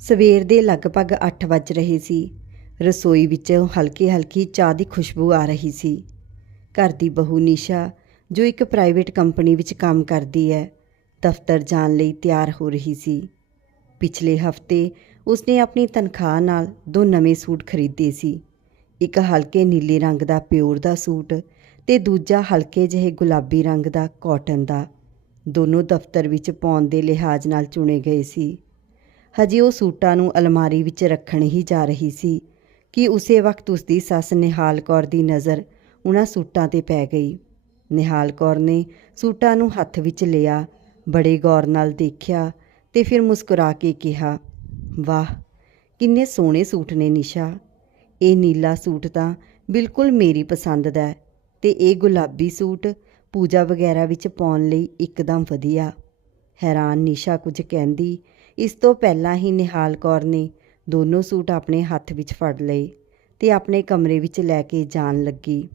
ਸਵੇਰ ਦੇ ਲਗਭਗ 8 ਵੱਜ ਰਹੇ ਸੀ। ਰਸੋਈ ਵਿੱਚੋਂ ਹਲਕੀ ਹਲਕੀ ਚਾਹ ਦੀ ਖੁਸ਼ਬੂ ਆ ਰਹੀ ਸੀ। ਘਰ ਦੀ ਬਹੂ ਨਿਸ਼ਾ, ਜੋ ਇੱਕ ਪ੍ਰਾਈਵੇਟ ਕੰਪਨੀ ਵਿੱਚ ਕੰਮ ਕਰਦੀ ਹੈ, ਦਫ਼ਤਰ ਜਾਣ ਲਈ ਤਿਆਰ ਹੋ ਰਹੀ ਸੀ। ਪਿਛਲੇ ਹਫ਼ਤੇ ਉਸਨੇ ਆਪਣੀ ਤਨਖਾਹ ਨਾਲ ਦੋ ਨਵੇਂ ਸੂਟ ਖਰੀਦੇ ਸੀ। ਇੱਕ ਹਲਕੇ ਨੀਲੇ ਰੰਗ ਦਾ ਪਿਓਰ ਦਾ ਸੂਟ ਤੇ ਦੂਜਾ ਹਲਕੇ ਜਿਹੇ ਗੁਲਾਬੀ ਰੰਗ ਦਾ ਕਾਟਨ ਦਾ। ਦੋਨੋਂ ਦਫ਼ਤਰ ਵਿੱਚ ਪਾਉਣ ਦੇ ਲਿਹਾਜ਼ ਨਾਲ ਚੁਣੇ ਗਏ ਸੀ। ਹਜੇ ਉਹ ਸੂਟਾਂ ਨੂੰ ਅਲਮਾਰੀ ਵਿੱਚ ਰੱਖਣ ਹੀ ਜਾ ਰਹੀ ਸੀ। ਕਿ ਉਸੇ ਵਕਤ ਉਸਦੀ ਸੱਸ ਨਿਹਾਲ ਕੌਰ ਦੀ ਨਜ਼ਰ ਉਹਨਾਂ ਸੂਟਾਂ ਤੇ ਪੈ ਗਈ? ਨਿਹਾਲ ਕੌਰ ਨੇ ਸੂਟਾਂ ਨੂੰ ਹੱਥ ਵਿੱਚ ਲਿਆ, ਬੜੇ ਗੌਰ ਨਾਲ ਦੇਖਿਆ ਤੇ ਫਿਰ ਮੁਸਕਰਾ ਕੇ ਕਿਹਾ, ਵਾਹ, ਕਿੰਨੇ ਸੋਹਣੇ ਸੂਟ ਨੇ ਨਿਸ਼ਾ। ਇਹ ਨੀਲਾ ਸੂਟ ਤਾਂ ਬਿਲਕੁਲ ਮੇਰੀ ਪਸੰਦ ਦਾ ਹੈ ਤੇ ਇਹ ਗੁਲਾਬੀ ਸੂਟ ਪੂਜਾ ਵਗੈਰਾ ਵਿੱਚ ਪਾਉਣ ਲਈ ਇੱਕਦਮ ਵਧੀਆ। ਹੈਰਾਨ ਨਿਸ਼ਾ ਕੁਝ ਕਹਿੰਦੀ ਇਸ ਤੋਂ ਪਹਿਲਾਂ ਹੀ ਨਿਹਾਲ ਕੌਰ ਨੇ ਦੋਨੋਂ ਸੂਟ ਆਪਣੇ ਹੱਥ ਵਿੱਚ ਫੜ ਲਏ ਤੇ ਆਪਣੇ ਕਮਰੇ ਵਿੱਚ ਲੈ ਕੇ ਜਾਣ ਲੱਗੀ।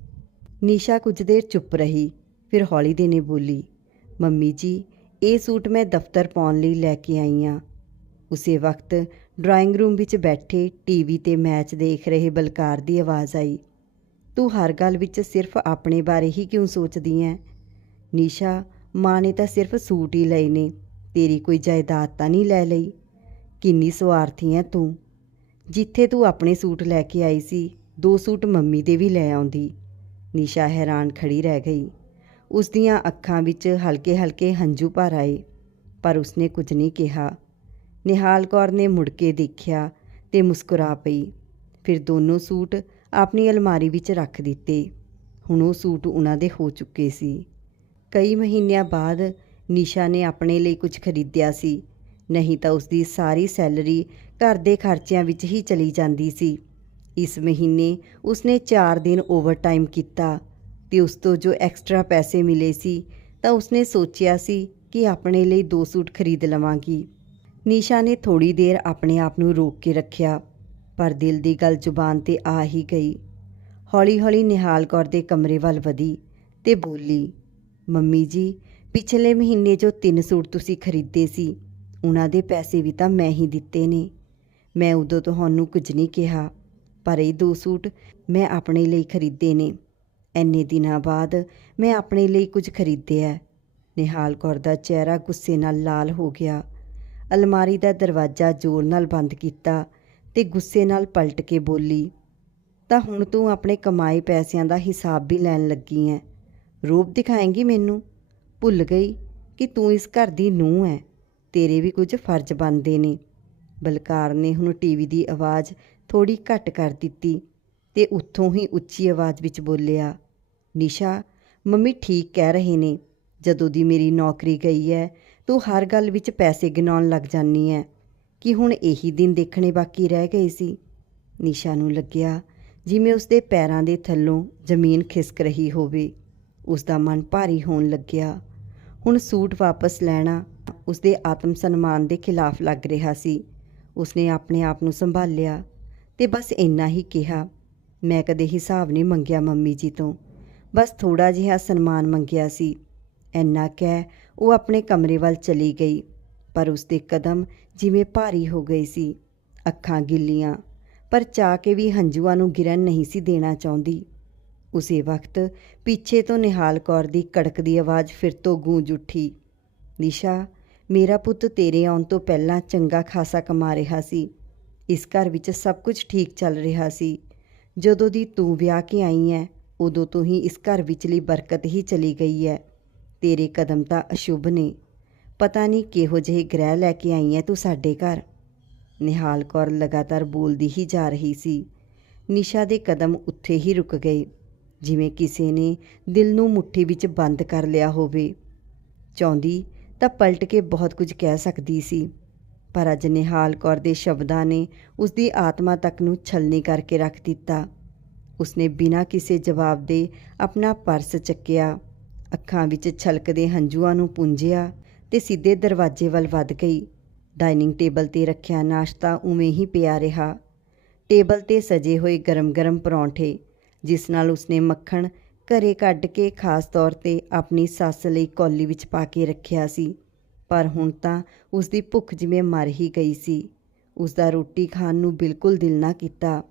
ਨਿਸ਼ਾ ਕੁਝ ਦੇਰ ਚੁੱਪ ਰਹੀ, ਫਿਰ ਹੌਲੀ ਦੇ ਨੇ ਬੋਲੀ, ਮੰਮੀ ਜੀ, ਇਹ ਸੂਟ ਮੈਂ ਦਫ਼ਤਰ ਪਾਉਣ ਲਈ ਲੈ ਕੇ ਆਈ ਹਾਂ। ਉਸੇ ਵਕਤ ਡਰਾਇੰਗ ਰੂਮ ਵਿੱਚ ਬੈਠੇ ਟੀਵੀ ਤੇ ਮੈਚ ਦੇਖ ਰਹੇ ਬਲਕਾਰ ਦੀ ਆਵਾਜ਼ ਆਈ, ਤੂੰ ਹਰ ਗੱਲ ਵਿੱਚ ਸਿਰਫ ਆਪਣੇ ਬਾਰੇ ਹੀ ਕਿਉਂ ਸੋਚਦੀ ਐਂ ਨੀਸ਼ਾ, ਮਾਂ ਨੇ ਤਾਂ ਸਿਰਫ ਸੂਟ ਹੀ ਲਏ ਨੇ। ਤੇਰੀ ਕੋਈ ਜਾਇਦਾਦ ਤਾਂ ਨਹੀਂ ਲੈ ਲਈ? ਕਿੰਨੀ ਸਵਾਰਥੀ ਹੈ ਤੂੰ। ਜਿੱਥੇ ਤੂੰ ਆਪਣੇ ਸੂਟ ਲੈ ਕੇ ਆਈ ਸੀ, ਦੋ ਸੂਟ ਮੰਮੀ ਦੇ ਵੀ ਲੈ ਆਉਂਦੀ। ਨਿਸ਼ਾ ਹੈਰਾਨ ਖੜੀ ਰਹਿ ਗਈ। ਉਸ ਦੀਆਂ ਅੱਖਾਂ ਵਿੱਚ ਹਲਕੇ-ਹਲਕੇ ਹੰਝੂ ਭਰ ਆਏ, ਪਰ ਉਸਨੇ ਕੁਝ ਨਹੀਂ ਕਿਹਾ। ਨਿਹਾਲ ਕੌਰ ਨੇ ਮੁੜ ਕੇ ਦੇਖਿਆ ਤੇ ਮੁਸਕਰਾ ਪਈ। ਫਿਰ ਦੋਨੋਂ ਸੂਟ ਆਪਣੀ ਅਲਮਾਰੀ ਵਿੱਚ ਰੱਖ ਦਿੱਤੇ। ਹੁਣ ਉਹ ਸੂਟ ਉਹਨਾਂ ਦੇ ਹੋ ਚੁੱਕੇ ਸੀ। ਕਈ ਮਹੀਨਿਆਂ ਬਾਅਦ ਨਿਸ਼ਾ ਨੇ ਆਪਣੇ ਲਈ ਕੁਝ ਖਰੀਦਿਆ ਸੀ। ਨਹੀਂ ਤਾਂ ਉਸਦੀ ਸਾਰੀ ਸੈਲਰੀ ਘਰ ਦੇ ਖਰਚਿਆਂ ਵਿੱਚ ਹੀ ਚਲੀ ਜਾਂਦੀ ਸੀ। ਇਸ ਮਹੀਨੇ ਉਸਨੇ 4 ਦਿਨ ਓਵਰਟਾਈਮ ਕੀਤਾ ਤੇ ਉਸ ਤੋਂ ਜੋ ਐਕਸਟਰਾ ਪੈਸੇ ਮਿਲੇ ਸੀ ਤਾਂ ਉਸਨੇ ਸੋਚਿਆ ਸੀ ਕਿ ਆਪਣੇ ਲਈ ਦੋ ਸੂਟ ਖਰੀਦ ਲਵਾਂਗੀ। ਨੀਸ਼ਾ ਨੇ ਥੋੜੀ ਦੇਰ ਆਪਣੇ ਆਪ ਨੂੰ ਰੋਕ ਕੇ ਰੱਖਿਆ, ਪਰ ਦਿਲ ਦੀ ਗੱਲ ਜ਼ੁਬਾਨ ਤੇ ਆ ਹੀ ਗਈ। ਹੌਲੀ-ਹੌਲੀ ਨਿਹਾਲ ਕੌਰ ਦੇ ਕਮਰੇ ਵੱਲ ਵਧੀ ਤੇ ਬੋਲੀ, ਮੰਮੀ ਜੀ ਪਿਛਲੇ ਮਹੀਨੇ ਜੋ ਤਿੰਨ ਸੂਟ ਤੁਸੀਂ ਖਰੀਦੇ ਸੀ, ਉਹਨਾਂ ਦੇ ਪੈਸੇ ਵੀ ਤਾਂ ਮੈਂ ਹੀ ਦਿੱਤੇ ਨੇ। ਮੈਂ ਉਦੋਂ ਤੁਹਾਨੂੰ ਕੁਝ ਨਹੀਂ ਕਿਹਾ, ਪਰ ਇਹ ਦੋ ਸੂਟ ਮੈਂ ਆਪਣੇ ਲਈ ਖਰੀਦੇ ਨੇ। ਐਨੇ ਦਿਨਾਂ ਬਾਅਦ ਮੈਂ ਆਪਣੇ ਲਈ ਕੁਝ ਖਰੀਦਿਆ। ਨਿਹਾਲ ਕੌਰ ਦਾ ਚਿਹਰਾ ਗੁੱਸੇ ਨਾਲ ਲਾਲ ਹੋ ਗਿਆ। ਅਲਮਾਰੀ ਦਾ ਦਰਵਾਜ਼ਾ ਜ਼ੋਰ ਨਾਲ ਬੰਦ ਕੀਤਾ ਤੇ ਗੁੱਸੇ ਨਾਲ ਪਲਟ ਕੇ ਬੋਲੀ, ਤਾਂ ਹੁਣ ਤੂੰ ਆਪਣੇ ਕਮਾਏ ਪੈਸਿਆਂ ਦਾ ਹਿਸਾਬ ਵੀ ਲੈਣ ਲੱਗੀ ਐ। ਰੂਪ ਦਿਖਾਏਂਗੀ ਮੈਨੂੰ? ਭੁੱਲ ਗਈ ਕਿ ਤੂੰ ਇਸ ਘਰ ਦੀ ਨੂੰਹ ਹੈ ਤੇਰੇ ਵੀ ਕੁਝ ਫਰਜ਼ ਬਣਦੇ ਨੇ। ਬਲਕਾਰ ਨੇ ਹੁਣ ਟੀਵੀ ਦੀ ਆਵਾਜ਼ ਥੋੜੀ ਘੱਟ ਕਰ ਦਿੱਤੀ ਤੇ ਉੱਥੋਂ ਹੀ ਉੱਚੀ ਆਵਾਜ਼ ਵਿੱਚ ਬੋਲਿਆ, ਨਿਸ਼ਾ, ਮੰਮੀ ਠੀਕ ਕਹਿ ਰਹੇ ਨੇ। ਜਦੋਂ ਦੀ ਮੇਰੀ ਨੌਕਰੀ ਗਈ ਹੈ ਤੂੰ ਹਰ ਗੱਲ ਵਿੱਚ ਪੈਸੇ ਗਿਣਾਉਣ ਲੱਗ ਜਾਨੀ ਹੈ ਕਿ ਹੁਣ ਇਹੀ ਦਿਨ ਦੇਖਣੇ ਬਾਕੀ ਰਹਿ ਗਏ ਸੀ? ਨਿਸ਼ਾ ਨੂੰ ਲੱਗਿਆ ਜਿਵੇਂ ਉਸਦੇ ਪੈਰਾਂ ਦੇ ਥੱਲੋਂ ਜ਼ਮੀਨ ਖਿਸਕ ਰਹੀ ਹੋਵੇ। ਉਸ ਦਾ ਮਨ ਭਾਰੀ ਹੋਣ ਲੱਗਿਆ। ਹੁਣ ਸੂਟ ਵਾਪਸ ਲੈਣਾ ਉਸਦੇ ਆਤਮ ਸਨਮਾਨ ਦੇ ਖਿਲਾਫ ਲੱਗ ਰਿਹਾ ਸੀ। ਉਸਨੇ ਆਪਣੇ ਆਪ ਨੂੰ ਸੰਭਾਲਿਆ ਤੇ ਬਸ ਇੰਨਾ ਹੀ ਕਿਹਾ, ਮੈਂ ਕਦੇ ਹਿਸਾਬ ਨਹੀਂ ਮੰਗਿਆ ਮੰਮੀ ਜੀ ਤੋਂ। ਬਸ ਥੋੜਾ ਜਿਹਾ ਸਨਮਾਨ ਮੰਗਿਆ ਸੀ। ਇੰਨਾ ਕਹਿ ਉਹ ਆਪਣੇ ਕਮਰੇ ਵੱਲ ਚਲੀ ਗਈ, ਪਰ ਉਸਦੇ ਕਦਮ ਜਿਵੇਂ ਭਾਰੀ ਹੋ ਗਏ ਸੀ, ਅੱਖਾਂ ਗਿੱਲੀਆਂ, ਪਰ ਚਾਹ ਕੇ ਵੀ ਹੰਝੂਆਂ ਨੂੰ ਗਿਰਨ ਨਹੀਂ ਸੀ ਦੇਣਾ ਚਾਹੁੰਦੀ। ਉਸੇ ਵਕਤ ਪਿੱਛੇ ਤੋਂ ਨਿਹਾਲ ਕੌਰ ਦੀ ਕੜਕਦੀ ਆਵਾਜ਼ ਫਿਰ ਤੋਂ ਗੂੰਜ ਉੱਠੀ। ਨਿਸ਼ਾ, ਮੇਰਾ ਪੁੱਤ ਤੇਰੇ ਆਉਣ ਤੋਂ ਪਹਿਲਾਂ ਚੰਗਾ ਖਾਸਾ ਕਮਾ ਰਿਹਾ ਸੀ। ਇਸ ਘਰ ਵਿੱਚ ਸਭ ਕੁਝ ਠੀਕ ਚੱਲ ਰਿਹਾ ਸੀ। ਜਦੋਂ ਦੀ ਤੂੰ ਵਿਆਹ ਕੇ ਆਈ ਹੈ ਉਦੋਂ ਤੋਂ ਹੀ ਇਸ ਘਰ ਵਿੱਚਲੀ ਬਰਕਤ ਹੀ ਚਲੀ ਗਈ ਹੈ ਤੇਰੇ ਕਦਮ ਤਾਂ ਅਸ਼ੁਭ ਨੇ। ਪਤਾ ਨਹੀਂ ਕਿਹੋ ਜਿਹੇ ਗ੍ਰਹਿ ਲੈ ਕੇ ਆਈ ਹੈ ਤੂੰ ਸਾਡੇ ਘਰ। ਨਿਹਾਲ ਕੌਰ ਲਗਾਤਾਰ ਬੋਲਦੀ ਹੀ ਜਾ ਰਹੀ ਸੀ। ਨਿਸ਼ਾ ਦੇ ਕਦਮ ਉੱਥੇ ਹੀ ਰੁਕ ਗਏ। ਜਿਵੇਂ ਕਿਸੇ ਨੇ ਦਿਲ ਨੂੰ ਮੁੱਠੀ ਵਿੱਚ ਬੰਦ ਕਰ ਲਿਆ ਹੋਵੇ। ਚਾਹੁੰਦੀ ਤਾਂ ਪਲਟ ਕੇ ਬਹੁਤ ਕੁਝ ਕਹਿ ਸਕਦੀ ਸੀ, ਪਰ ਅੱਜ ਨਿਹਾਲ ਕੌਰ ਦੇ ਸ਼ਬਦਾਂ ਨੇ ਉਸ ਦੀ ਆਤਮਾ ਤੱਕ ਨੂੰ ਛਲਨੀ ਕਰਕੇ ਰੱਖ ਦਿੱਤਾ। ਉਸਨੇ ਬਿਨਾਂ ਕਿਸੇ ਜਵਾਬ ਦੇ ਆਪਣਾ ਪਰਸ ਚੱਕਿਆ, ਅੱਖਾਂ ਵਿੱਚ ਛਲਕਦੇ ਹੰਝੂਆਂ ਨੂੰ ਪੁੰਝਿਆ ਤੇ ਸਿੱਧੇ ਦਰਵਾਜ਼ੇ ਵੱਲ ਵੱਧ ਗਈ। ਡਾਈਨਿੰਗ ਟੇਬਲ ਤੇ ਰੱਖਿਆ ਨਾਸ਼ਤਾ ਉਵੇਂ ਹੀ ਪਿਆ ਰਿਹਾ। ਟੇਬਲ ਤੇ ਸਜੇ ਹੋਏ ਗਰਮ-ਗਰਮ ਪਰੌਂਠੇ ਜਿਸ ਨਾਲ ਉਸਨੇ ਮੱਖਣ ਘਰੇ ਕੱਢ ਕੇ ਖਾਸ ਤੌਰ ਤੇ ਆਪਣੀ ਸੱਸ ਲਈ ਕੌਲੀ ਵਿੱਚ ਪਾ ਕੇ ਰੱਖਿਆ ਸੀ। ਪਰ ਹੁਣ ਤਾਂ ਉਸ ਦੀ ਭੁੱਖ ਜਿਵੇਂ ਮਰ ਹੀ ਗਈ ਸੀ। ਉਸ ਦਾ ਰੋਟੀ ਖਾਣ ਨੂੰ ਬਿਲਕੁਲ ਦਿਲ ਨਾ ਕੀਤਾ।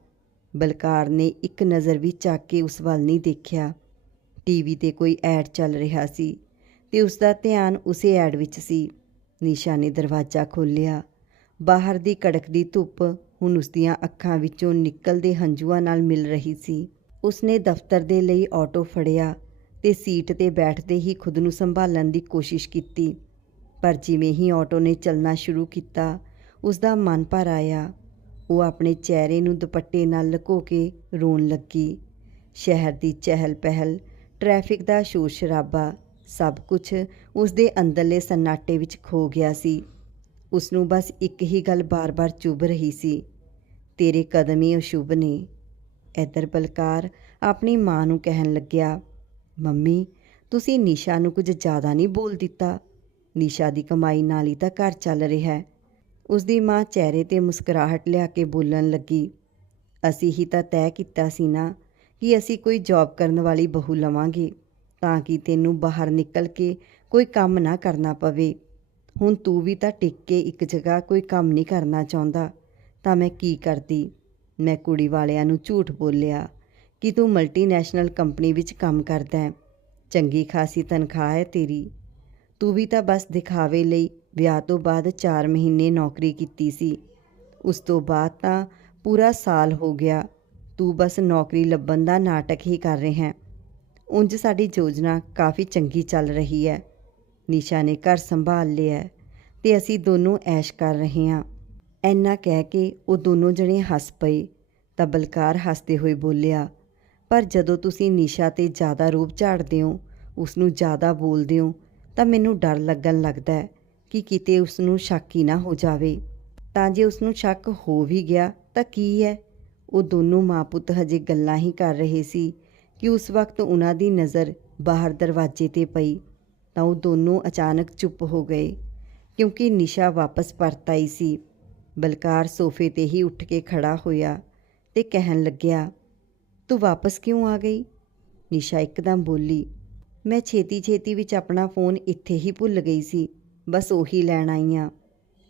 ਬਲਕਾਰ ਨੇ ਇੱਕ ਨਜ਼ਰ ਵੀ ਚੱਕ ਕੇ ਉਸ ਵੱਲ ਨਹੀਂ ਦੇਖਿਆ। ਟੀਵੀ ਤੇ ਕੋਈ ਐਡ ਚੱਲ ਰਿਹਾ ਸੀ ਤੇ ਉਸ ਦਾ ਧਿਆਨ ਉਸੇ ਐਡ ਵਿੱਚ ਸੀ। ਨਿਸ਼ਾ ਨੇ ਦਰਵਾਜ਼ਾ ਖੋਲ੍ਹਿਆ। ਬਾਹਰ ਦੀ ਕੜਕਦੀ ਧੁੱਪ ਹੁਣ ਉਸ ਦੀਆਂ ਅੱਖਾਂ ਵਿੱਚੋਂ ਨਿਕਲਦੇ ਹੰਝੂਆਂ ਨਾਲ ਮਿਲ ਰਹੀ ਸੀ। ਉਸਨੇ ਦਫ਼ਤਰ ਦੇ ਲਈ ਆਟੋ ਫੜਿਆ ਤੇ ਸੀਟ ਤੇ ਬੈਠਦੇ ਹੀ ਖੁਦ ਨੂੰ ਸੰਭਾਲਣ ਦੀ ਕੋਸ਼ਿਸ਼ ਕੀਤੀ। ਪਰ ਜਿਵੇਂ ਹੀ ਆਟੋ ਨੇ ਚੱਲਣਾ ਸ਼ੁਰੂ ਕੀਤਾ ਉਸ ਦਾ ਮਨ ਭਰ ਆਇਆ। ਉਹ ਆਪਣੇ ਚਿਹਰੇ ਨੂੰ ਦੁਪੱਟੇ ਨਾਲ ਲੁਕੋ ਕੇ ਰੋਣ ਲੱਗੀ। ਸ਼ਹਿਰ ਦੀ ਚਹਿਲ ਪਹਿਲ ਟ੍ਰੈਫਿਕ ਦਾ ਸ਼ੋਰ ਸ਼ਰਾਬਾ ਸਭ ਕੁਝ ਉਸ ਦੇ ਅੰਦਰਲੇ ਸਨਾਟੇ ਵਿੱਚ ਖੋ ਗਿਆ ਸੀ। ਉਸ ਨੂੰ ਬਸ ਇੱਕ ਹੀ ਗੱਲ ਬਾਰ-ਬਾਰ ਚੁੱਭ ਰਹੀ ਸੀ। ਤੇਰੇ ਕਦਮ ਹੀ ਅਸ਼ੁਭ ਨੇ। ਇੱਧਰ ਬਲਕਾਰ ਆਪਣੀ ਮਾਂ ਨੂੰ ਕਹਿਣ ਲੱਗਿਆ, ਮੰਮੀ, ਤੁਸੀਂ ਨਿਸ਼ਾ ਨੂੰ ਕੁਝ ਜ਼ਿਆਦਾ ਨਹੀਂ ਬੋਲ ਦਿੱਤਾ। ਨਿਸ਼ਾ ਦੀ ਕਮਾਈ ਨਾਲ ਹੀ ਤਾਂ ਘਰ ਚੱਲ ਰਿਹਾ ਹੈ। ਉਸ ਦੀ ਮਾਂ ਚਿਹਰੇ ਤੇ ਮੁਸਕਰਾਹਟ ਲਿਆ ਕੇ ਬੋਲਣ ਲੱਗੀ, ਅਸੀਂ ਹੀ ਤਾਂ ਤੈਅ ਕੀਤਾ ਸੀ ਨਾ ਕਿ ਅਸੀਂ ਕੋਈ ਜੌਬ ਕਰਨ ਵਾਲੀ ਬਹੂ ਲਵਾਂਗੇ, ਤਾਂ ਕਿ ਤੈਨੂੰ ਬਾਹਰ ਨਿਕਲ ਕੇ ਕੋਈ ਕੰਮ ਨਾ ਕਰਨਾ ਪਵੇ। ਹੁਣ ਤੂੰ ਵੀ ਤਾਂ ਟਿਕ ਕੇ ਇੱਕ ਜਗ੍ਹਾ ਕੋਈ ਕੰਮ ਨਹੀਂ ਕਰਨਾ ਚਾਹੁੰਦਾ, ਤਾਂ ਮੈਂ ਕੀ ਕਰਦੀ? ਮੈਂ ਕੁੜੀ ਵਾਲਿਆਂ ਨੂੰ ਝੂਠ ਬੋਲਿਆ ਕਿ ਤੂੰ ਮਲਟੀਨੈਸ਼ਨਲ ਕੰਪਨੀ ਵਿੱਚ ਕੰਮ ਕਰਦਾ ਹੈ। ਚੰਗੀ ਖਾਸੀ ਤਨਖਾਹ ਹੈ ਤੇਰੀ। ਤੂੰ ਵੀ ਤਾਂ ਬਸ ਦਿਖਾਵੇ ਲਈ ਵਿਆਹ ਤੋਂ ਬਾਅਦ 4 ਮਹੀਨੇ ਨੌਕਰੀ ਕੀਤੀ ਸੀ। ਉਸ ਤੋਂ ਬਾਅਦ ਤਾਂ ਪੂਰਾ ਸਾਲ ਹੋ ਗਿਆ। ਤੂੰ ਬਸ ਨੌਕਰੀ ਲੱਭਣ ਦਾ ਨਾਟਕ ਹੀ ਕਰ ਰਿਹਾ ਹੈ। ਉਂਝ ਸਾਡੀ ਯੋਜਨਾ ਕਾਫੀ ਚੰਗੀ ਚੱਲ ਰਹੀ ਹੈ। ਨਿਸ਼ਾ ਨੇ ਘਰ ਸੰਭਾਲ ਲਿਆ ਹੈ ਤੇ ਅਸੀਂ ਦੋਨੋਂ ਐਸ਼ ਕਰ ਰਹੇ ਹਾਂ। ਐਨਾ ਕਹਿ ਕੇ ਉਹ ਦੋਨੋਂ ਜਣੇ ਹੱਸ ਪਏ। ਤਾਂ ਬਲਕਾਰ ਹੱਸਦੇ ਹੋਏ ਬੋਲਿਆ, ਪਰ ਜਦੋਂ ਤੁਸੀਂ ਨਿਸ਼ਾ ਤੇ ਜ਼ਿਆਦਾ ਰੂਪ ਝਾੜਦੇ ਹੋ ਉਸ ਨੂੰ ਜ਼ਿਆਦਾ ਬੋਲਦੇ ਹੋ, ਤਾਂ ਮੈਨੂੰ ਡਰ ਲੱਗਣ ਲੱਗਦਾ ਹੈ ਕਿ ਕਿਤੇ ਉਸ ਨੂੰ ਸ਼ੱਕ ਹੀ ਨਾ ਹੋ ਜਾਵੇ। ਤਾਂ ਜੇ ਉਸ ਨੂੰ ਸ਼ੱਕ ਹੋ ਵੀ ਗਿਆ, ਤਾਂ ਕੀ ਹੈ? ਉਹ ਦੋਨੋਂ ਮਾਂ ਪੁੱਤ ਹਜੇ ਗੱਲਾਂ ਹੀ ਕਰ ਰਹੇ ਸੀ ਕਿ ਉਸ ਵਕਤ ਉਹਨਾਂ ਦੀ ਨਜ਼ਰ ਬਾਹਰ ਦਰਵਾਜ਼ੇ ਤੇ ਪਈ, ਤਾਂ ਉਹ ਦੋਨੋਂ ਅਚਾਨਕ ਚੁੱਪ ਹੋ ਗਏ, ਕਿਉਂਕਿ ਨਿਸ਼ਾ ਵਾਪਸ ਪਰਤ ਆਈ ਸੀ। ਬਲਕਾਰ ਸੋਫੇ ਤੇ ਹੀ ਉੱਠ ਕੇ ਖੜਾ ਹੋਇਆ ਤੇ ਕਹਿਣ ਲੱਗਿਆ, ਤੂੰ ਵਾਪਸ ਕਿਉਂ ਆ ਗਈ? ਨਿਸ਼ਾ ਇੱਕਦਮ ਬੋਲੀ, ਮੈਂ ਛੇਤੀ ਛੇਤੀ ਵਿੱਚ ਆਪਣਾ ਫੋਨ ਇੱਥੇ ਹੀ ਭੁੱਲ ਗਈ ਸੀ, ਬਸ ਉਹੀ ਲੈਣ ਆਈ ਹਾਂ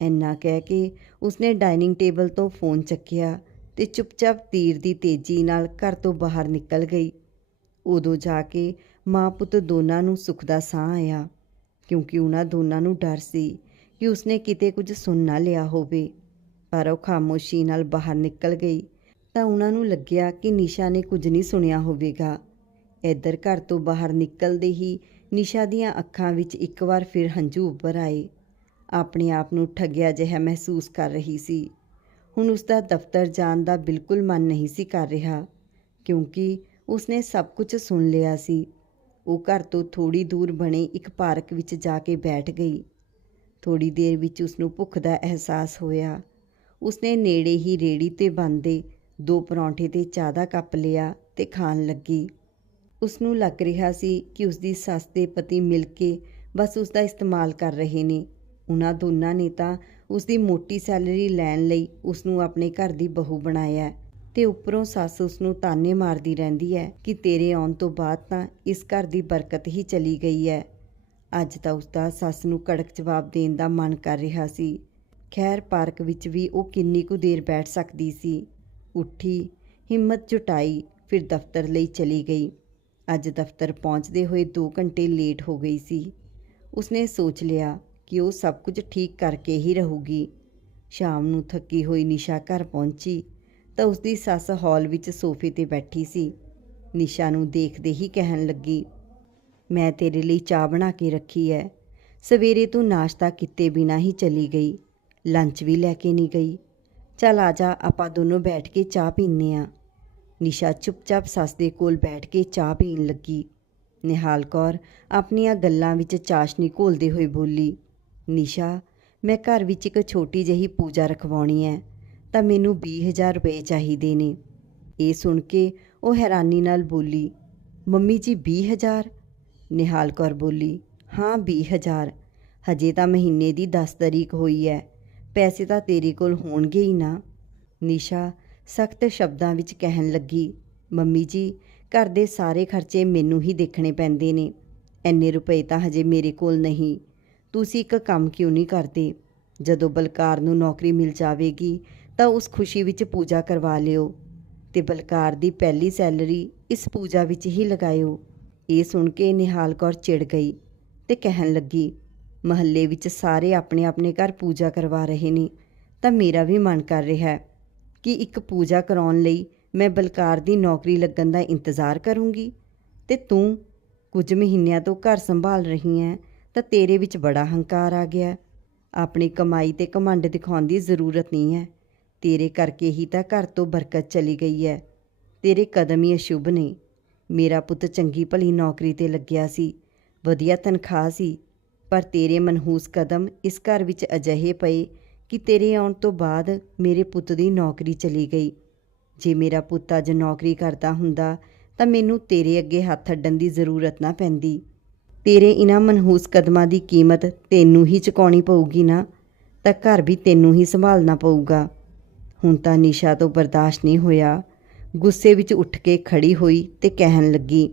ਇੰਨਾ ਕਹਿ ਕੇ ਉਸਨੇ ਡਾਈਨਿੰਗ ਟੇਬਲ ਤੋਂ ਫੋਨ ਚੱਕਿਆ ਤੇ ਚੁੱਪਚਾਪ ਤੀਰ ਦੀ ਤੇਜ਼ੀ ਨਾਲ ਘਰ ਤੋਂ ਬਾਹਰ ਨਿਕਲ ਗਈ। ਉਦੋਂ ਜਾ ਕੇ ਮਾਂ ਪੁੱਤ ਦੋਨਾਂ ਨੂੰ ਸੁੱਖ ਦਾ ਸਾਹ ਆਇਆ, ਕਿਉਂਕਿ ਉਹਨਾਂ ਦੋਨਾਂ ਨੂੰ ਡਰ ਸੀ ਕਿ ਉਸਨੇ ਕਿਤੇ ਕੁਝ ਸੁਣ ਨਾ ਲਿਆ ਹੋਵੇ। ਪਰ ਉਹ ਖਾਮੋਸ਼ੀ ਨਾਲ ਬਾਹਰ ਨਿਕਲ ਗਈ। ਤਾਂ ਉਹਨਾਂ ਨੂੰ ਲੱਗਿਆ ਕਿ ਨਿਸ਼ਾ ਨੇ ਕੁਝ ਨਹੀਂ ਸੁਣਿਆ ਹੋਵੇਗਾ। ਇੱਧਰ ਘਰ ਤੋਂ ਬਾਹਰ ਨਿਕਲਦੇ ਹੀ ਨਿਸ਼ਾ ਦੀਆਂ ਅੱਖਾਂ ਵਿੱਚ ਇੱਕ ਵਾਰ ਫਿਰ ਹੰਝੂ ਉੱਭਰ ਆਏ। ਆਪਣੇ ਆਪ ਨੂੰ ਠੱਗਿਆ ਜਿਹਾ ਮਹਿਸੂਸ ਕਰ ਰਹੀ ਸੀ। ਹੁਣ ਉਸ ਦਾ ਦਫ਼ਤਰ ਜਾਣ ਦਾ ਬਿਲਕੁਲ ਮਨ ਨਹੀਂ ਸੀ ਕਰ ਰਿਹਾ, ਕਿਉਂਕਿ ਉਸਨੇ ਸਭ ਕੁਝ ਸੁਣ ਲਿਆ ਸੀ। ਉਹ ਘਰ ਤੋਂ ਥੋੜੀ ਦੂਰ ਬਣੇ ਇੱਕ ਪਾਰਕ ਵਿੱਚ ਜਾ ਕੇ ਬੈਠ ਗਈ। ਥੋੜੀ ਦੇਰ ਵਿੱਚ ਉਸ ਨੂੰ ਭੁੱਖ ਦਾ ਅਹਿਸਾਸ ਹੋਇਆ। ਉਸਨੇ ਨੇੜੇ ਹੀ ਰੇੜੀ ਤੇ ਬੰਦੇ ਦੋ ਪਰੌਂਠੇ ਤੇ ਚਾਹ ਦਾ ਕੱਪ ਲਿਆ ਤੇ ਖਾਣ ਲੱਗੀ। ਉਸ ਨੂੰ ਲੱਗ ਰਿਹਾ ਸੀ ਕਿ ਉਸ ਦੀ ਸੱਸ ਦੇ ਪਤੀ ਮਿਲ ਕੇ ਬਸ ਉਸ ਦਾ ਇਸਤੇਮਾਲ ਕਰ ਰਹੇ ਨੇ। ਉਹਨਾਂ ਦੋਨਾਂ ਨੇ ਤਾਂ ਉਸ ਦੀ ਮੋਟੀ ਸੈਲਰੀ ਲੈਣ ਲਈ ਉਸ ਨੂੰ ਆਪਣੇ ਘਰ ਦੀ ਬਹੂ ਬਣਾਇਆ ਹੈ ਤੇ ਉੱਪਰੋਂ ਸੱਸ ਉਸ ਨੂੰ ਤਾਨੇ ਮਾਰਦੀ ਰਹਿੰਦੀ ਹੈ ਕਿ ਤੇਰੇ ਆਉਣ ਤੋਂ ਬਾਅਦ ਤਾਂ ਇਸ ਘਰ ਦੀ ਬਰਕਤ ਹੀ ਚਲੀ ਗਈ ਹੈ। ਅੱਜ ਤਾਂ ਉਸ ਦਾ ਸੱਸ ਨੂੰ ਕੜਕ ਜਵਾਬ ਦੇਣ ਦਾ ਮਨ ਕਰ ਰਿਹਾ ਸੀ। ਖੈਰ ਪਾਰਕ ਵਿੱਚ ਵੀ ਉਹ ਕਿੰਨੀ ਕੁ ਦੇਰ ਬੈਠ ਸਕਦੀ ਸੀ। ਉੱਠੀ, ਹਿੰਮਤ ਜੁਟਾਈ, ਫਿਰ ਦਫ਼ਤਰ ਲਈ ਚਲੀ ਗਈ। ਅੱਜ ਦਫ਼ਤਰ ਪਹੁੰਚਦੇ ਹੋਏ 2 ਘੰਟੇ ਲੇਟ ਹੋ ਗਈ ਸੀ। ਉਸਨੇ ਸੋਚ ਲਿਆ ਕਿ ਉਹ ਸਭ ਕੁਝ ਠੀਕ ਕਰਕੇ ਹੀ ਰਹੂਗੀ। ਸ਼ਾਮ ਨੂੰ ਥੱਕੀ ਹੋਈ ਨਿਸ਼ਾ ਘਰ ਪਹੁੰਚੀ ਤਾਂ ਉਸਦੀ ਸੱਸ ਹਾਲ ਵਿੱਚ ਸੋਫੇ ਤੇ ਬੈਠੀ ਸੀ। ਨਿਸ਼ਾ ਨੂੰ ਦੇਖਦੇ ਹੀ ਕਹਿਣ ਲੱਗੀ, ਮੈਂ ਤੇਰੇ ਲਈ ਚਾਹ ਬਣਾ ਕੇ ਰੱਖੀ ਹੈ ਸਵੇਰੇ ਤੂੰ ਨਾਸ਼ਤਾ ਕੀਤੇ ਬਿਨਾ ਹੀ ਚਲੀ ਗਈ। ਲੰਚ ਵੀ ਲੈ ਕੇ ਨਹੀਂ ਗਈ। ਚੱਲ ਆ ਜਾ, ਆਪਾਂ ਦੋਨੋਂ ਬੈਠ ਕੇ ਚਾਹ ਪੀਂਦੇ ਆ ਨਿਸ਼ਾ ਚੁੱਪਚਾਪ ਸੱਸ ਦੇ ਕੋਲ ਬੈਠ ਕੇ ਚਾਹ ਪੀਣ ਲੱਗੀ। ਨਿਹਾਲ ਕੌਰ ਆਪਣੀਆਂ ਗੱਲਾਂ ਵਿੱਚ ਚਾਸ਼ਨੀ ਘੋਲਦੇ ਹੋਏ ਬੋਲੀ, ਨਿਸ਼ਾ, ਮੈਂ ਘਰ ਵਿੱਚ ਇੱਕ ਛੋਟੀ ਜਿਹੀ ਪੂਜਾ ਰਖਵਾਉਣੀ ਹੈ, ਤਾਂ ਮੈਨੂੰ 20000 ਰੁਪਏ ਚਾਹੀਦੇ ਨੇ। ਇਹ ਸੁਣ ਕੇ ਉਹ ਹੈਰਾਨੀ ਨਾਲ ਬੋਲੀ, ਮੰਮੀ ਜੀ 20000 ਨਿਹਾਲ ਕੌਰ ਬੋਲੀ, ਹਾਂ 20000 ਹਜੇ ਤਾਂ ਮਹੀਨੇ ਦੀ 10 ਤਰੀਕ ਹੋਈ ਹੈ। ਪੈਸੇ ਤਾਂ ਤੇਰੇ ਕੋਲ ਹੋਣਗੇ ਹੀ ਨਾ। ਨਿਸ਼ਾ ਸਖਤ ਸ਼ਬਦਾਂ ਵਿੱਚ ਕਹਿਣ ਲੱਗੀ, ਮੰਮੀ ਜੀ, ਘਰ ਦੇ ਸਾਰੇ ਖਰਚੇ ਮੈਨੂੰ ਹੀ ਦੇਖਣੇ ਪੈਂਦੇ ਨੇ। ਐਨੇ ਰੁਪਏ ਤਾਂ ਹਜੇ ਮੇਰੇ ਕੋਲ ਨਹੀਂ। ਤੁਸੀਂ ਇੱਕ ਕੰਮ ਕਿਉਂ ਨਹੀਂ ਕਰਦੇ? ਜਦੋਂ ਬਲਕਾਰ ਨੂੰ ਨੌਕਰੀ ਮਿਲ ਜਾਵੇਗੀ, ਤਾਂ ਉਸ ਖੁਸ਼ੀ ਵਿੱਚ ਪੂਜਾ ਕਰਵਾ ਲਿਓ। ਤੇ ਬਲਕਾਰ ਦੀ ਪਹਿਲੀ ਸੈਲਰੀ ਇਸ ਪੂਜਾ ਵਿੱਚ ਹੀ ਲਗਾਇਓ। ਇਹ ਸੁਣ ਕੇ ਨਿਹਾਲ ਕੌਰ ਚਿੜ ਗਈ ਤੇ ਕਹਿਣ ਲੱਗੀ ਮਹੱਲੇ ਵਿੱਚ ਸਾਰੇ ਆਪਣੇ ਆਪਣੇ ਘਰ ਪੂਜਾ ਕਰਵਾ ਰਹੇ ਨੇ, ਤਾਂ ਮੇਰਾ ਵੀ ਮਨ ਕਰ ਰਿਹਾ ਹੈ ਕਿ ਇੱਕ ਪੂਜਾ ਕਰਾਉਣ ਲਈ ਮੈਂ ਬਲਕਾਰ ਦੀ ਨੌਕਰੀ ਲੱਗਣ ਦਾ ਇੰਤਜ਼ਾਰ ਕਰੂੰਗੀ। ਤੇ ਤੂੰ ਕੁਝ ਮਹੀਨਿਆਂ ਤੋਂ ਘਰ ਸੰਭਾਲ ਰਹੀ ਹੈ, ਤਾਂ ਤੇਰੇ ਵਿੱਚ ਬੜਾ ਹੰਕਾਰ ਆ ਗਿਆ। ਆਪਣੀ ਕਮਾਈ ਤੇ ਘਮੰਡ ਦਿਖਾਉਣ ਦੀ ਜ਼ਰੂਰਤ ਨਹੀਂ ਹੈ। ਤੇਰੇ ਕਰਕੇ ਹੀ ਤਾਂ ਘਰ ਤੋਂ ਬਰਕਤ ਚਲੀ ਗਈ ਹੈ। ਤੇਰੇ ਕਦਮ ਹੀ ਅਸ਼ੁਭ ਨੇ। ਮੇਰਾ ਪੁੱਤ ਚੰਗੀ ਭਲੀ ਨੌਕਰੀ ਤੇ ਲੱਗਿਆ ਸੀ, ਵਧੀਆ ਤਨਖਾਹ ਸੀ ਪਰ ਤੇਰੇ ਮਨਹੂਸ ਕਦਮ ਇਸ ਘਰ ਵਿੱਚ ਅਜਿਹੇ ਪਏ ਕਿ ਤੇਰੇ ਆਉਣ ਤੋਂ ਬਾਅਦ ਮੇਰੇ ਪੁੱਤ ਦੀ ਨੌਕਰੀ ਚਲੀ ਗਈ। ਜੇ ਮੇਰਾ ਪੁੱਤ ਅੱਜ ਨੌਕਰੀ ਕਰਦਾ ਹੁੰਦਾ, ਤਾਂ ਮੈਨੂੰ ਤੇਰੇ ਅੱਗੇ ਹੱਥ ਅੱਡਣ ਦੀ ਜ਼ਰੂਰਤ ਨਾ ਪੈਂਦੀ। ਤੇਰੇ ਇਨ੍ਹਾਂ ਮਨਹੂਸ ਕਦਮਾਂ ਦੀ ਕੀਮਤ ਤੈਨੂੰ ਹੀ ਚੁਕਾਉਣੀ ਪਊਗੀ ਨਾ, ਤਾਂ ਘਰ ਵੀ ਤੈਨੂੰ ਹੀ ਸੰਭਾਲਣਾ ਪਊਗਾ। ਹੁਣ ਤਾਂ ਨਿਸ਼ਾ ਤੋਂ ਬਰਦਾਸ਼ਤ ਨਹੀਂ ਹੋਇਆ। ਗੁੱਸੇ ਵਿੱਚ ਉੱਠ ਕੇ ਖੜੀ ਹੋਈ ਤੇ ਕਹਿਣ ਲੱਗੀ,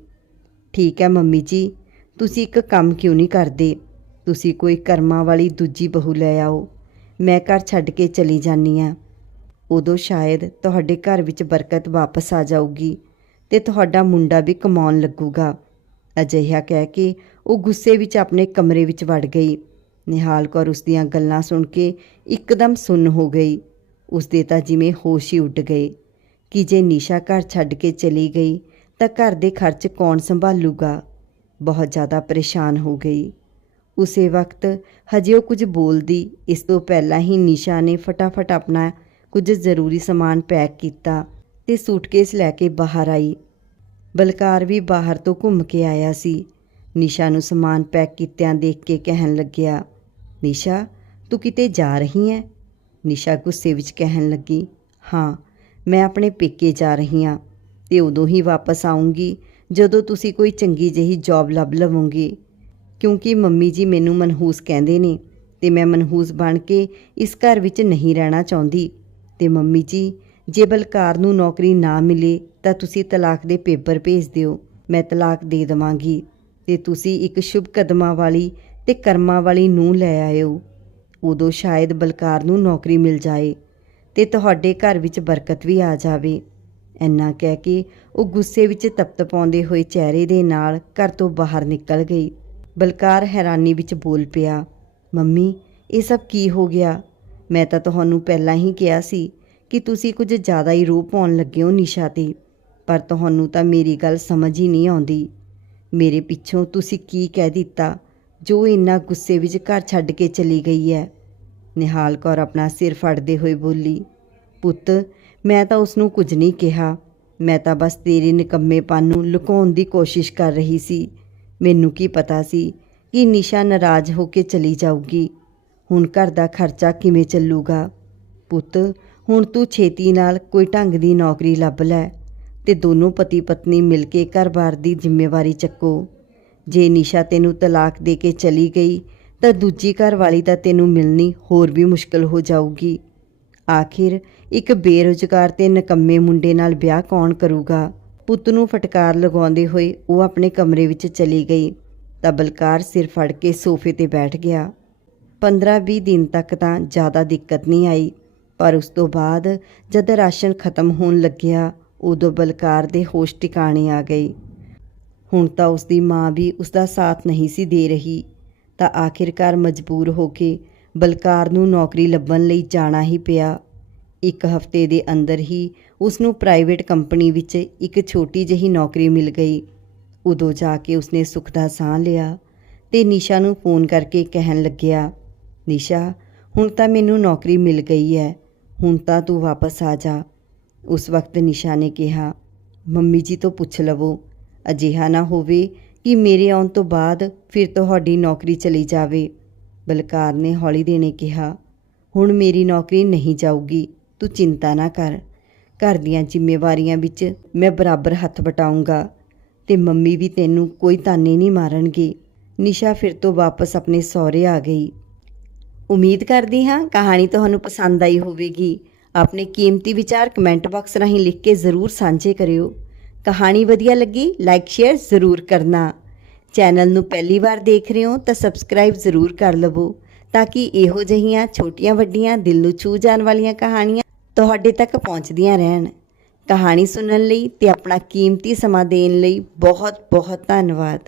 ਠੀਕ ਹੈ ਮੰਮੀ ਜੀ, ਤੁਸੀਂ ਇੱਕ ਕੰਮ ਕਿਉਂ ਨਹੀਂ ਕਰਦੇ? ਤੁਸੀਂ ਕੋਈ ਕਰਮਾਂ ਵਾਲੀ ਦੂਜੀ ਬਹੂ ਲੈ ਆਓ। ਮੈਂ ਘਰ ਛੱਡ ਕੇ ਚਲੀ ਜਾਨੀ ਆ। ਉਦੋਂ ਸ਼ਾਇਦ ਤੁਹਾਡੇ ਘਰ ਵਿੱਚ ਬਰਕਤ ਵਾਪਸ ਆ ਜਾਊਗੀ ਤੇ ਤੁਹਾਡਾ ਮੁੰਡਾ ਵੀ ਕਮਾਉਣ ਲੱਗੂਗਾ। ਅਜਿਹਾ ਕਹਿ ਕੇ ਉਹ ਗੁੱਸੇ ਵਿੱਚ ਆਪਣੇ ਕਮਰੇ ਵਿੱਚ ਵੜ ਗਈ। ਨਿਹਾਲ ਕੌਰ ਉਸ ਦੀਆਂ ਗੱਲਾਂ ਸੁਣ ਕੇ ਇੱਕਦਮ ਸੁੰਨ ਹੋ ਗਈ। ਉਸ ਦੇ ਤਾਂ ਜਿਵੇਂ ਹੋਸ਼ ਹੀ ਉੱਡ ਗਏ। ਕਿ ਜੇ ਨਿਸ਼ਾ ਘਰ ਛੱਡ ਕੇ ਚਲੀ ਗਈ ਤਾਂ ਘਰ ਦੇ ਖਰਚ ਕੌਣ ਸੰਭਾਲੂਗਾ? ਬਹੁਤ ਜ਼ਿਆਦਾ ਪਰੇਸ਼ਾਨ ਹੋ ਗਈ। ਉਸੇ ਵਕਤ ਹਜੇ ਉਹ ਕੁਝ ਬੋਲਦੀ, ਇਸ ਤੋਂ ਪਹਿਲਾਂ ਹੀ ਨਿਸ਼ਾ ਨੇ ਫਟਾਫਟ ਆਪਣਾ ਕੁਝ ਜ਼ਰੂਰੀ ਸਮਾਨ ਪੈਕ ਕੀਤਾ ਤੇ ਸੂਟਕੇਸ ਲੈ ਕੇ ਬਾਹਰ ਆਈ। ਬਲਕਾਰ ਵੀ ਬਾਹਰ ਤੋਂ ਘੁੰਮ ਕੇ ਆਇਆ ਸੀ। ਨਿਸ਼ਾ ਨੂੰ ਸਮਾਨ ਪੈਕ ਕੀਤਿਆਂ ਦੇਖ ਕੇ ਕਹਿਣ ਲੱਗਿਆ, ਨਿਸ਼ਾ, ਤੂੰ ਕਿਤੇ ਜਾ ਰਹੀ ਹੈ? ਨਿਸ਼ਾ ਗੁੱਸੇ ਵਿੱਚ ਕਹਿਣ ਲੱਗੀ, ਹਾਂ, ਮੈਂ ਆਪਣੇ ਪੇਕੇ ਜਾ ਰਹੀ ਹਾਂ ਤੇ ਉਦੋਂ ਹੀ ਵਾਪਸ ਆਉਂਗੀ ਜਦੋਂ ਤੁਸੀਂ ਕੋਈ ਚੰਗੀ ਜਿਹੀ ਜੌਬ ਲੱਭ ਲਵੋਗੇ। ਕਿਉਂਕਿ ਮੰਮੀ ਜੀ ਮੈਨੂੰ ਮਨਹੂਸ ਕਹਿੰਦੇ ਨੇ ਤੇ ਮੈਂ ਮਨਹੂਸ ਬਣ ਕੇ ਇਸ ਘਰ ਵਿੱਚ ਨਹੀਂ ਰਹਿਣਾ ਚਾਹੁੰਦੀ। ਤੇ ਮੰਮੀ ਜੀ, ਜੇ ਬਲਕਾਰ ਨੂੰ ਨੌਕਰੀ ਨਾ ਮਿਲੇ ਤਾਂ ਤੁਸੀਂ ਤਲਾਕ ਦੇ ਪੇਪਰ ਭੇਜ ਦਿਓ, ਮੈਂ ਤਲਾਕ ਦੇ ਦੇਵਾਂਗੀ। ਤੇ ਤੁਸੀਂ ਇੱਕ ਸ਼ੁਭ ਕਦਮਾਂ ਵਾਲੀ ਤੇ ਕਰਮਾਂ ਵਾਲੀ ਨੂੰ ਲੈ ਆਇਓ। ਉਦੋਂ ਸ਼ਾਇਦ ਬਲਕਾਰ ਨੂੰ ਨੌਕਰੀ ਮਿਲ ਜਾਏ ਤੇ ਤੁਹਾਡੇ ਘਰ ਵਿੱਚ ਬਰਕਤ ਵੀ ਆ ਜਾਵੇ। ਇੰਨਾ ਕਹਿ ਕੇ ਉਹ ਗੁੱਸੇ ਵਿੱਚ ਤਪਤ ਪਾਉਂਦੇ ਹੋਏ ਚਿਹਰੇ ਦੇ ਨਾਲ ਘਰ ਤੋਂ ਬਾਹਰ ਨਿਕਲ ਗਈ। ਬਲਕਾਰ ਹੈਰਾਨੀ ਵਿੱਚ ਬੋਲ ਪਿਆ, ਮੰਮੀ, ਇਹ ਸਭ ਕੀ ਹੋ ਗਿਆ? ਮੈਂ ਤਾਂ ਤੁਹਾਨੂੰ ਪਹਿਲਾਂ ਹੀ ਕਿਹਾ ਸੀ ਕਿ ਤੁਸੀਂ ਕੁਝ ਜ਼ਿਆਦਾ ਹੀ ਰੂਪ ਪਾਉਣ ਲੱਗੇ ਹੋ ਨਿਸ਼ਾ ਤੇ, ਪਰ ਤੁਹਾਨੂੰ ਤਾਂ ਮੇਰੀ ਗੱਲ ਸਮਝ ਹੀ ਨਹੀਂ ਆਉਂਦੀ। ਮੇਰੇ ਪਿੱਛੋਂ ਤੁਸੀਂ ਕੀ ਕਹਿ ਦਿੱਤਾ? ਜੋ ਇੰਨਾ ਗੁੱਸੇ ਵਿੱਚ ਘਰ ਛੱਡ ਕੇ ਚਲੀ ਗਈ ਹੈ। ਨਿਹਾਲ ਕੌਰ ਆਪਣਾ ਸਿਰ ਫੜਦੇ ਹੋਏ ਬੋਲੀ, ਪੁੱਤ, ਮੈਂ ਤਾਂ ਉਸ ਨੂੰ ਕੁਝ ਨਹੀਂ ਕਿਹਾ। ਮੈਂ ਤਾਂ ਬਸ ਤੇਰੇ ਨਿਕੰਮੇਪਨ ਨੂੰ ਲੁਕਾਉਣ ਦੀ ਕੋਸ਼ਿਸ਼ ਕਰ ਰਹੀ ਸੀ। ਮੈਨੂੰ ਕੀ ਪਤਾ ਸੀ ਕਿ ਨਿਸ਼ਾ ਨਾਰਾਜ਼ ਹੋ ਕੇ ਚਲੀ ਜਾਊਗੀ। ਹੁਣ ਘਰ ਦਾ ਖਰਚਾ ਕਿਵੇਂ ਚੱਲੂਗਾ? ਪੁੱਤ, ਹੁਣ ਤੂੰ ਛੇਤੀ ਨਾਲ ਕੋਈ ਢੰਗ ਦੀ ਨੌਕਰੀ ਲੱਭ ਲੈ ਤੇ ਦੋਨੋਂ ਪਤੀ ਪਤਨੀ ਮਿਲ ਕੇ ਘਰ-ਬਾਰ ਦੀ ਜ਼ਿੰਮੇਵਾਰੀ ਚੱਕੋ। ਜੇ ਨਿਸ਼ਾ ਤੈਨੂੰ ਤਲਾਕ ਦੇ ਕੇ ਚਲੀ ਗਈ, ਤਾਂ ਦੂਜੀ ਘਰ ਵਾਲੀ ਤਾਂ ਤੈਨੂੰ ਮਿਲਣੀ ਹੋਰ ਵੀ ਮੁਸ਼ਕਲ ਹੋ ਜਾਊਗੀ। ਆਖਿਰ ਇੱਕ ਬੇਰੁਜ਼ਗਾਰ ਤੇ ਨਕੰਮੇ ਮੁੰਡੇ ਨਾਲ ਵਿਆਹ ਕੌਣ ਕਰੂਗਾ? ਪੁੱਤ ਨੂੰ ਫਟਕਾਰ ਲਗਾਉਂਦੇ ਹੋਏ ਉਹ ਆਪਣੇ ਕਮਰੇ ਵਿੱਚ ਚਲੀ ਗਈ। ਤਾਂ ਬਲਕਾਰ ਸਿਰ ਫੜ ਕੇ ਸੋਫੇ ਤੇ ਬੈਠ ਗਿਆ। 15-20 ਦਿਨ ਤੱਕ ਤਾਂ ਜ਼ਿਆਦਾ ਦਿੱਕਤ ਨਹੀਂ ਆਈ, ਪਰ ਉਸ ਤੋਂ ਬਾਅਦ ਜਦ ਰਾਸ਼ਨ ਖਤਮ ਹੋਣ ਲੱਗਿਆ, ਉਦੋਂ ਬਲਕਾਰ ਦੇ ਹੋਸ਼ ਟਿਕਾਣੇ ਆ ਗਏ। ਹੁਣ ਤਾਂ ਉਸ ਦੀ ਮਾਂ ਵੀ ਉਸ ਦਾ ਸਾਥ ਨਹੀਂ ਸੀ ਦੇ ਰਹੀ। ਤਾਂ ਆਖਿਰਕਾਰ ਮਜਬੂਰ ਹੋ ਕੇ ਬਲਕਾਰ ਨੂੰ ਨੌਕਰੀ ਲੱਭਣ ਲਈ ਜਾਣਾ ਹੀ ਪਿਆ। ਇੱਕ ਹਫ਼ਤੇ ਦੇ ਅੰਦਰ ਹੀ ਉਸ ਨੂੰ ਪ੍ਰਾਈਵੇਟ ਕੰਪਨੀ ਵਿੱਚ ਇੱਕ ਛੋਟੀ ਜਿਹੀ ਨੌਕਰੀ ਮਿਲ ਗਈ। ਉਦੋਂ ਜਾ ਕੇ ਉਸਨੇ ਸੁੱਖ ਦਾ ਸਾਹ ਲਿਆ ਤੇ ਨਿਸ਼ਾ ਨੂੰ ਫੋਨ ਕਰਕੇ ਕਹਿਣ ਲੱਗਿਆ, ਨਿਸ਼ਾ, ਹੁਣ ਤਾਂ ਮੈਨੂੰ ਨੌਕਰੀ ਮਿਲ ਗਈ ਹੈ, ਹੁਣ ਤਾਂ ਤੂੰ ਵਾਪਸ ਆ ਜਾ। ਉਸ ਵਕਤ ਨਿਸ਼ਾ ਨੇ ਕਿਹਾ, ਮੰਮੀ ਜੀ ਤੋਂ ਪੁੱਛ ਲਵੋ, ਅਜਿਹਾ ਨਾ ਹੋਵੇ ਕਿ ਮੇਰੇ ਆਉਣ ਤੋਂ ਬਾਅਦ ਫਿਰ ਤੁਹਾਡੀ ਨੌਕਰੀ ਚਲੀ ਜਾਵੇ। ਬਲਕਾਰ ਨੇ ਹੌਲੀ ਦੇ ਕਿਹਾ, ਹੁਣ ਮੇਰੀ ਨੌਕਰੀ ਨਹੀਂ ਜਾਊਗੀ, ਤੂੰ ਚਿੰਤਾ ਨਾ ਕਰ। ਘਰ ਦੀਆਂ ਜ਼ਿੰਮੇਵਾਰੀਆਂ ਵਿੱਚ ਮੈਂ ਬਰਾਬਰ ਹੱਥ ਵਟਾਉਂਗਾ ਤੇ ਮੰਮੀ ਵੀ ਤੈਨੂੰ ਕੋਈ ਤਾਨੇ ਨਹੀਂ ਮਾਰਨਗੇ। ਨਿਸ਼ਾ ਫਿਰ ਤੋਂ ਵਾਪਸ ਆਪਣੇ ਸਹੁਰੇ ਆ ਗਈ। ਉਮੀਦ ਕਰਦੀ ਹਾਂ ਕਹਾਣੀ ਤੁਹਾਨੂੰ ਪਸੰਦ ਆਈ ਹੋਵੇਗੀ। ਆਪਣੇ ਕੀਮਤੀ ਵਿਚਾਰ ਕਮੈਂਟ ਬਾਕਸ ਰਾਹੀਂ ਲਿਖ ਕੇ ਜ਼ਰੂਰ ਸਾਂਝੇ ਕਰਿਓ। ਕਹਾਣੀ ਵਧੀਆ ਲੱਗੀ, ਲਾਈਕ, ਸ਼ੇਅਰ ਜ਼ਰੂਰ ਕਰਨਾ। ਚੈਨਲ ਨੂੰ ਪਹਿਲੀ ਵਾਰ ਦੇਖ ਰਹੇ ਹੋ ਤਾਂ ਸਬਸਕ੍ਰਾਈਬ ਜ਼ਰੂਰ ਕਰ ਲਵੋ ਤਾਂ ਕਿ ਇਹੋ ਜਿਹੀਆਂ ਛੋਟੀਆਂ ਵੱਡੀਆਂ ਦਿਲ ਨੂੰ ਛੂ ਜਾਣ ਵਾਲੀਆਂ ਕਹਾਣੀਆਂ ਤੁਹਾਡੇ ਤੱਕ ਪਹੁੰਚਦੀਆਂ ਰਹਿਣ। ਕਹਾਣੀ ਸੁਣਨ ਲਈ ਤੇ ਆਪਣਾ ਕੀਮਤੀ ਸਮਾਂ ਦੇਣ ਲਈ ਬਹੁਤ ਬਹੁਤ ਧੰਨਵਾਦ।